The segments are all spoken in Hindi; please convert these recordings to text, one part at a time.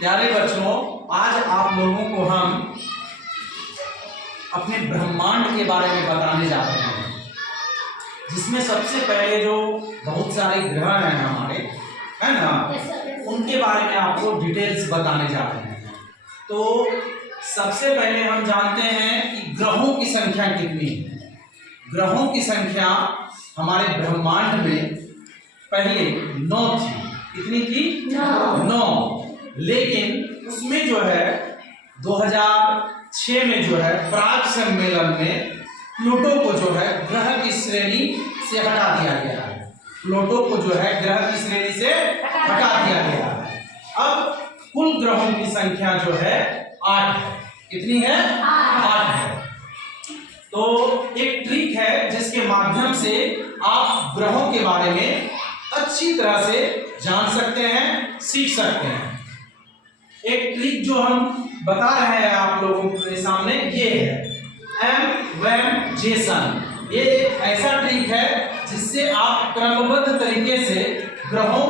प्यारे बच्चों, आज आप लोगों को हम अपने ब्रह्मांड के बारे में बताने जा रहे हैं, जिसमें सबसे पहले जो बहुत सारे ग्रह हैं हमारे, है ना, उनके बारे में आपको डिटेल्स बताने जा रहे हैं। तो सबसे पहले हम जानते हैं कि ग्रहों की संख्या कितनी है। ग्रहों की संख्या हमारे ब्रह्मांड में पहले 9 थी। कितनी थी? 9। लेकिन उसमें जो है 2006 में जो है प्राग सम्मेलन में प्लूटो को जो है ग्रह की श्रेणी से हटा दिया गया है। प्लूटो को जो है ग्रह की श्रेणी से हटा दिया गया है। अब कुल ग्रहों की संख्या जो है 8 है। कितनी है? 8 है। तो एक ट्रिक है जिसके माध्यम से आप ग्रहों के बारे में अच्छी तरह से जान सकते हैं, सीख सकते हैं। एक ट्रिक जो हम बता रहे हैं आप लोगों के सामने, ये है एम-वैम-जेसन। ये एक ऐसा ट्रिक है जिससे आप क्रमबद्ध तरीके से ग्रहों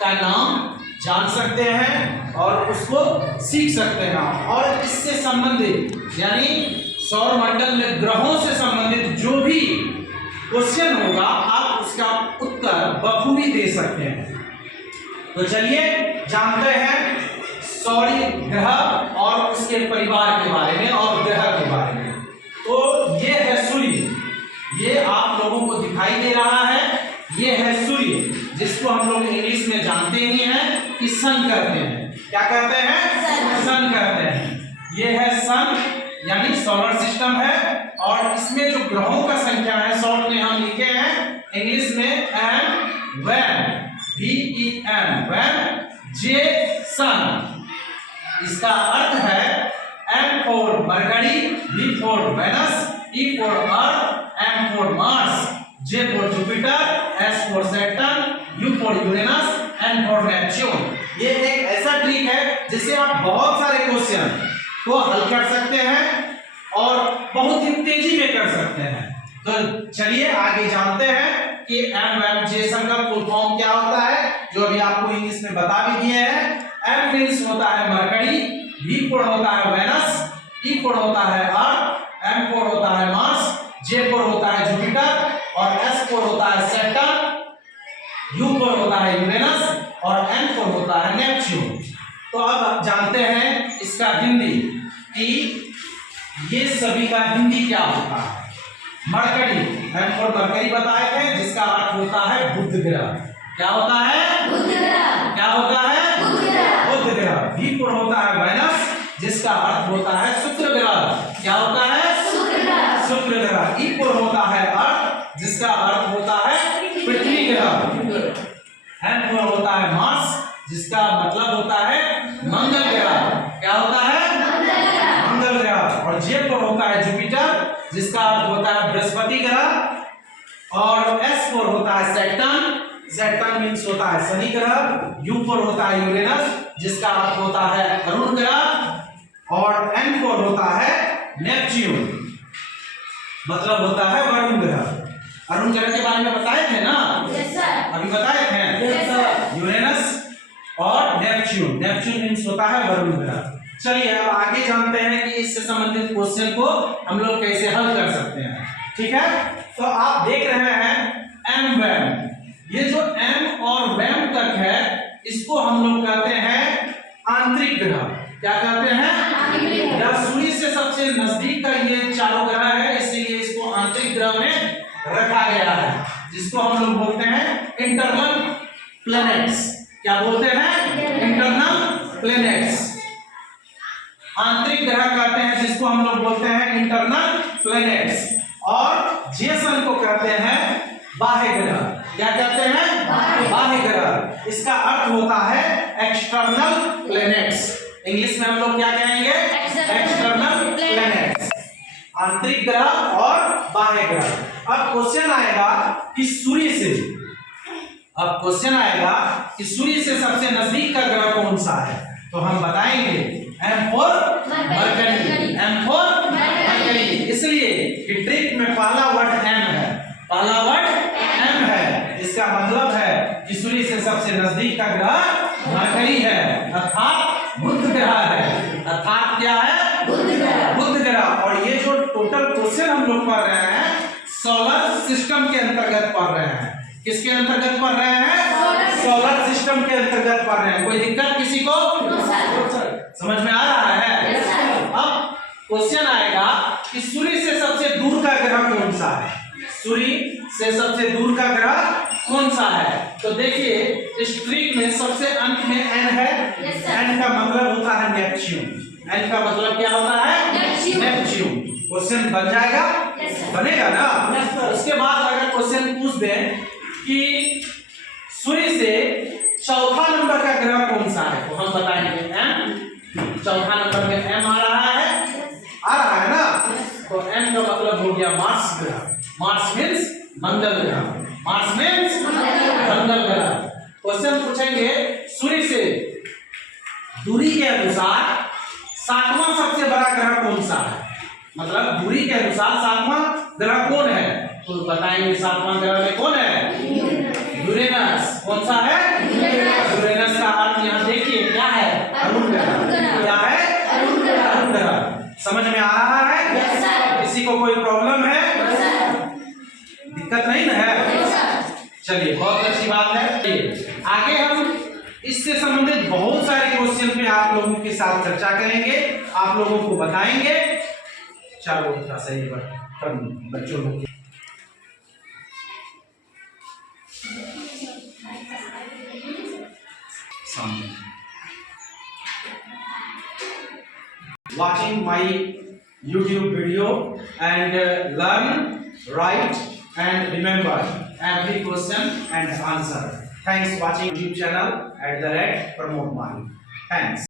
का नाम जान सकते हैं और उसको सीख सकते हैं। और इससे संबंधित यानी सौर मंडल में ग्रहों से संबंधित जो भी क्वेश्चन होगा आप उसका उत्तर बखूबी दे सकते हैं। तो चलिए जानते हैं सौरी ग्रह और उसके परिवार के बारे में और ग्रह के बारे में। तो ये है सूर्य, ये आप लोगों को दिखाई दे रहा है। ये है सूर्य, जिसको हम लोग इंग्लिश में जानते ही हैं कि सन कहते हैं। क्या कहते हैं? सन कहते हैं। ये है सन यानी सोलर सिस्टम है। और इसमें जो ग्रहों का संख्या है शॉर्ट में हम लिखे हैं इंग्लिश में एम वैम, VEM वैम, जे सन। इसका अर्थ है M for Mercury, V for Venus, E for Earth, M for Mars, J for Jupiter, S for Saturn, U for Uranus, N for Neptune. ये एक ऐसा ट्रिक है जिससे आप बहुत सारे क्वेश्चन को हल कर सकते हैं और बहुत ही तेजी में कर सकते हैं। तो चलिए आगे जानते हैं कि एम-वैम-जेसन का फुल फॉर्म क्या होता है, जो अभी आपको इंग्लिश में बता भी दिए हैं। M मीन्स होता है मरकरी, V फॉर होता है वेनस, E फॉर होता है अर्थ, M फॉर होता है मार्स, J फॉर होता है जुपिटर और S फॉर होता है सैटर्न, U फॉर होता है यूरेनस और N फॉर होता है नेपच्यून। तो अब आप जानते हैं इसका हिंदी कि ये सभी का हिंदी क्या होता है। मरकरी, M फॉर मरकरी बताए थे, जिसका अर्थ होता है बुध ग्रह। क्या होता है? बुध ग्रह। क्या होता है? बुध ग्रह। बुध ग्रह। V फॉर होता है वेनस, जिसका अर्थ होता है शुक्र ग्रह। क्या होता है? शुक्र ग्रह। शुक्र ग्रह। E फॉर होता है अर्थ, जिसका अर्थ होता है पृथ्वी ग्रह। M फॉर होता है मार्स, जिसका मतलब होता है मंगल ग्रह। क्या होता है? मंगल ग्रह। और J फॉर होता है जुपिटर, जिसका अर्थ होता है बृहस्पति ग्रह। और S फॉर होता है सैटर्न, सैटर्न मीन्स होता है शनि ग्रह। U फॉर होता है यूरेनस, जिसका अर्थ होता है अरुण ग्रह। और N फॉर होता है नेपच्यून, मतलब होता है वरुण ग्रह। अरुण ग्रह के बारे में बताए थे ना? Yes sir. अभी बताए थे? Yes sir. यूरेनस और नेपच्यून, नेपच्यून मीन्स होता है वरुण ग्रह। चलिए अब आगे जानते हैं कि इससे संबंधित क्वेश्चन को हम लोग कैसे हल कर सकते हैं। ठीक है, तो आप देख रहे हैं एम वैम। ये जो एम और वैम तक है, इसको हम लोग कहते हैं आंतरिक ग्रह। क्या कहते हैं? या सूर्य से सबसे नजदीक का ये चारों ग्रह है, इसीलिए इसको आंतरिक ग्रह में रखा गया है, जिसको हम लोग बोलते हैं इंटरनल प्लैनेट्स। क्या बोलते हैं? Internal planets. आंतरिक ग्रह कहते हैं जिसको हम लोग बोलते हैं इंटरनल प्लैनेट्स। और जेसन को कहते हैं बाह्य ग्रह। क्या कहते हैं? बाह्य ग्रह। इसका अर्थ होता है एक्सटर्नल प्लैनेट्स। इंग्लिश में हम लोग क्या कहेंगे? External planets. आंतरिक ग्रह और बाह्य ग्रह। अब क्वेश्चन आएगा कि सूर्य से सबसे नजदीक का ग्रह कौन सा है, तो हम बताएंगे M for mercury, M for mercury. इसलिए कि ट्रिक में पहला वर्ड M है, पहला वर्ड M है। इसका मतलब है कि सूर्य से सबसे नजदीक का ग्रह मरकरी है, अर्थात क्वेश्चन हम लोग पढ़ रहे हैं सोलर सिस्टम के अंतर्गत पढ़ रहे हैं। किसके अंतर्गत पढ़ रहे हैं? सोलर सिस्टम के अंतर्गत पढ़ रहे हैं। कोई दिक्कत किसी को? समझ में आ रहा है? अब क्वेश्चन आएगा कि सूर्य से सबसे दूर का ग्रह कौन सा है? सूर्य से सबसे दूर का ग्रह कौन सा है? तो देखिए इस ट्रिक में सबसे अंत में एन है। एन का मतलब होता है नेपच्यून। एन का मतलब क्या होता है? नेपच्यून। क्वेश्चन बन जाएगा? बनेगा ना? उसके बाद अगर क्वेश्चन पूछ दें कि सूर्य से चौथा नंबर का ग्रह कौन सा है, तो हम बताएंगे एम। चौथा नंबर में एम आ रहा है ना? तो एम का मतलब हो गया मार्स ग्रह। मार्स मीन्स मंगल ग्रह। मार्स मीन्स मंगल ग्रह। क्वेश्चन पूछेंगे सूर्य से दूरी के अनुसार सातवां सबसे बड़ा ग्रह कौन सा है? मतलब दूरी के अनुसार सातवां ग्रह कौन है? तो बताएंगे सातवां ग्रह में कौन है? यूरेनस। कौन सा है? यूरेनस का अर्थ यहाँ देखिए क्या है? अरुण ग्रह। क्या है? अरुण ग्रह। समझ में आ रहा है? किसी को कोई प्रॉब्लम है? दिक्कत नहीं ना है? चलिए बहुत अच्छी बात है। आगे हम इससे संबंधित बहुत सारे क्वेश्चन पे आप लोगों के साथ चर्चा करेंगे, आप लोगों को बताएंगे। चलो थोड़ा सही बच्चों लोग watching my YouTube video and learn, write and remember every question and answer. Thanks watching YouTube channel @PramodMali. Thanks.